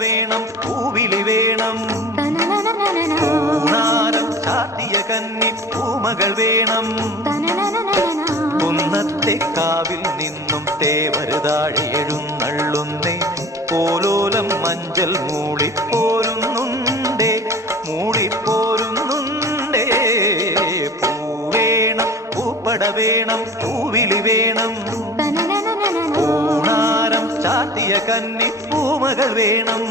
വേണം പൂവിളി വേണം ഊണാരം ചാത്തിയ കന്നി പൂമകൾ വേണം കുന്നത്തെ കാവിൽ നിന്നും തേവരുതാഴെ എഴുന്നള്ളുന്നേ പോലോലം മഞ്ചൽ മൂളിപ്പോരുന്നുണ്ടേ മൂളിപ്പോരുന്നുണ്ടേ പൂവേണം പൂപ്പട വേണം പൂവിളി വേണം ഊണാരം ചാത്തിയ കന്നി പൂമകൾ വേണം